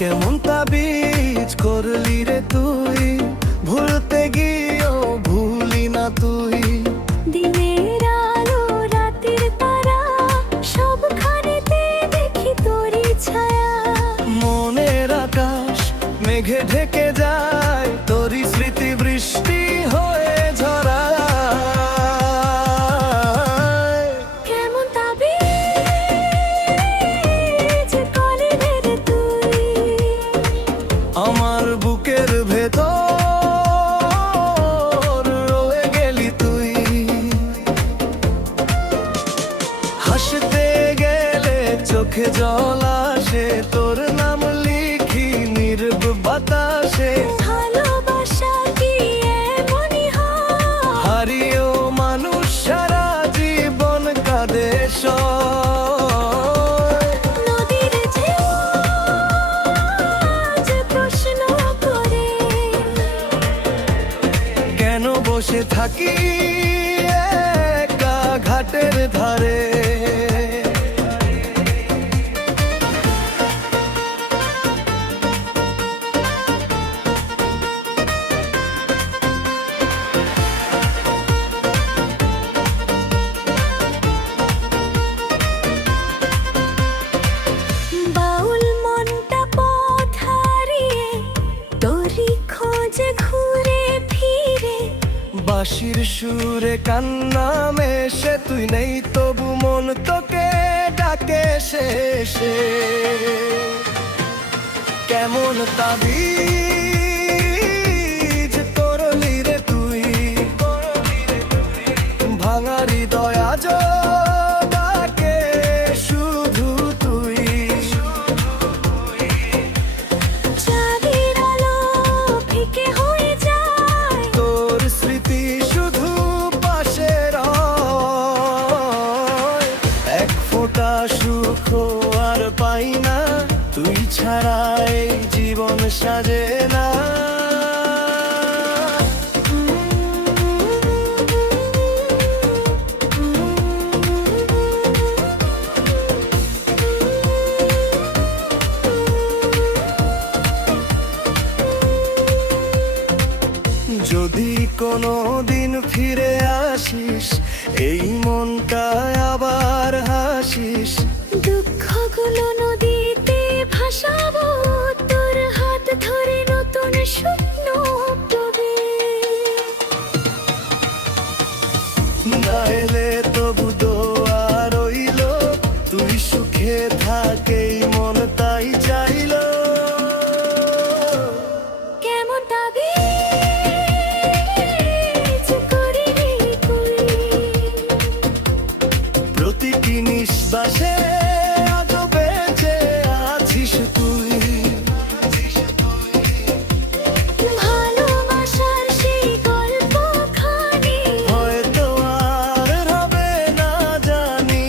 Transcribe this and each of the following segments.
কেমন তাবিজ করলি রে তুই, ভুলতে গিয়েও ভুলি না তুই। দিনের আলো রাতের তারা সবখানেতে দেখি তোরই ছায়া। মনের আকাশ মেঘে ঢেকে যায়, তোরই স্মৃতি বৃষ্টি হয়ে ঝরায়। কেমন তাবিজ করলি রে তুই, আমার বুকের ভেতর রয়ে গেলি তুই। হাসতে গেলে চোখে জল আসে, তোর নাম লিখি নীরব বাতাসে। ভালোবাসা কি এমনই হয়, হারিয়েও মানুষ সারা জীবন কাঁদে সয়। নদীর ঢেউ আজ প্রশ্ন করে, কেন বসে থাকি একা ঘাটের ধারে। বাউল মনটা পথ হারিয়ে তোরই খোঁজে ঘুরে ফিরে। বাঁশির সুরে কান্না মেশে, তুই নেই তবু মন তোকে ডাকে শেষে। কেমন তাবিজ করলি রে তুই, ভাঙা হৃদয় আজ ডাকে শুধু তুই। চাঁদের আলো ফিকে হয়ে যায়, তোর স্মৃতি শুধু পাশে রয়। এক ফোঁটা সুখ আর পাই না, তুই ছাড়া এই জীবন সাজে না। যদি কোনো দিন ফিরে আসিস, এই মনটায় আবার হাসিস। দুঃখগুলো নদীতে ভাসাবো, তোর হাত ধরে নতুন স্বপ্ন ডুবে। না এলে তবু দোয়া রইল, তুই সুখে থাকেই মন তাই চাইল। কেমন তাবিজ করলি রে তুই, প্রতিটি নিঃশ্বাসে আজ বেঁচে আছিস তুই। ভালোবাসার সেই গল্পখানি হয়তো আর হবে না জানি,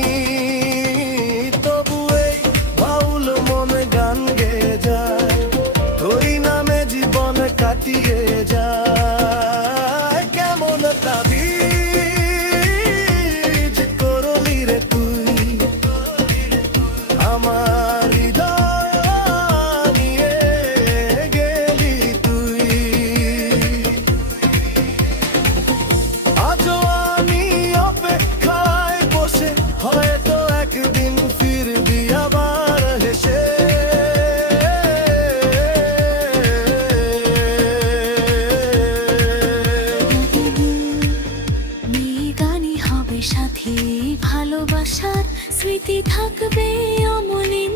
তবু এই বাউল মন গান গেয়ে যায়, তোরই নামে জীবন কাটিয়ে যায়। কেমন তাবিজ করলি রে তুই, আমার হৃদয় নিয়ে গেলি তুই। আজও আমি অপেক্ষায় বসে, হয়তো একদিন ফিরবি আবার হেসে। গানই হবে সাথী, ভালোবাসার স্মৃতি থাকবে অমলিন।